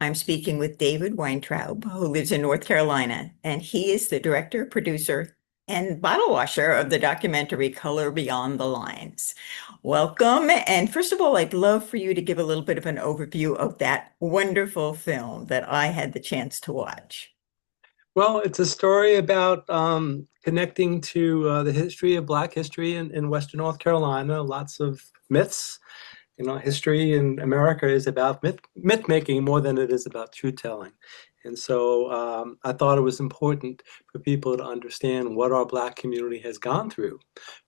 I'm speaking with David Weintraub, who lives in North Carolina, and he is the director, producer, and bottle washer of the documentary Color Beyond the Lines. Welcome. And first of all, I'd love for you to give a little bit of an overview of that wonderful film that I had the chance to watch. Well, it's a story about connecting to the history of Black history in Western North Carolina. Lots of myths. History in America is about myth making more than it is about truth telling. And so I thought it was important for people to understand what our Black community has gone through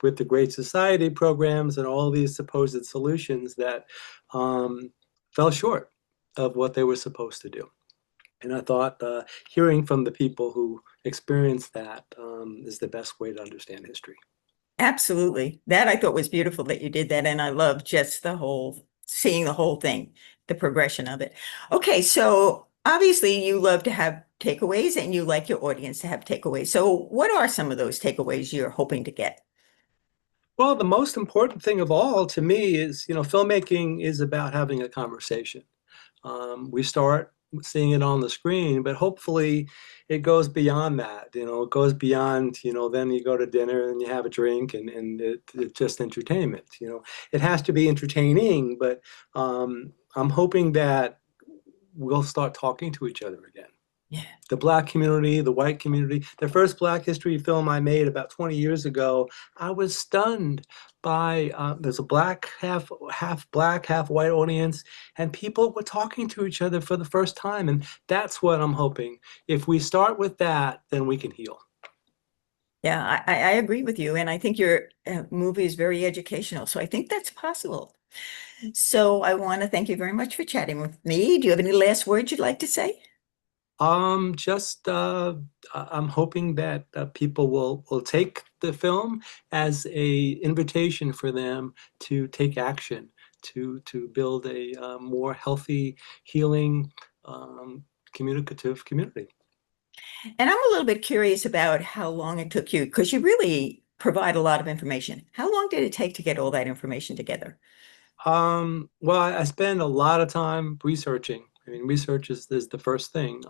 with the Great Society programs and all these supposed solutions that fell short of what they were supposed to do. And I thought hearing from the people who experienced that is the best way to understand history. Absolutely. That I thought was beautiful that you did that. And I love just seeing the whole thing, the progression of it. Okay, so obviously you love to have takeaways and you like your audience to have takeaways. So what are some of those takeaways you're hoping to get? Well, the most important thing of all to me is, filmmaking is about having a conversation. We start seeing it on the screen, but hopefully it goes beyond that. It goes beyond, then you go to dinner and you have a drink and it's just entertainment. It has to be entertaining, but I'm hoping that we'll start talking to each other again. Yeah. The Black community, the white community. The first Black history film I made about 20 years ago, I was stunned by there's a half Black, half white audience, and people were talking to each other for the first time, and that's what I'm hoping. If we start with that, then we can heal. Yeah, I agree with you. And I think your movie is very educational. So I think that's possible. So I want to thank you very much for chatting with me. Do you have any last words you'd like to say? Just I'm hoping that people will take the film as a invitation for them to take action, to build a more healthy, healing, communicative community. And I'm a little bit curious about how long it took you, because you really provide a lot of information. How long did it take to get all that information together? Well, I spend a lot of time researching. I mean, research is the first thing.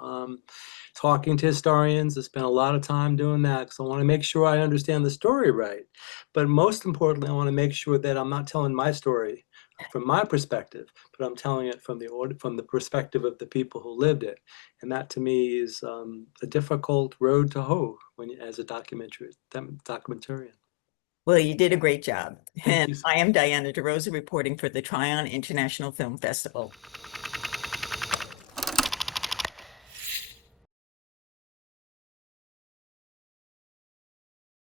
Talking to historians, I spent a lot of time doing that because I want to make sure I understand the story right. But most importantly, I want to make sure that I'm not telling my story from my perspective, but I'm telling it from the perspective of the people who lived it. And that to me is a difficult road to hoe as a documentarian. Well, you did a great job. Thank And you so I much. am Diana DeRosa reporting for the Tryon International Film Festival.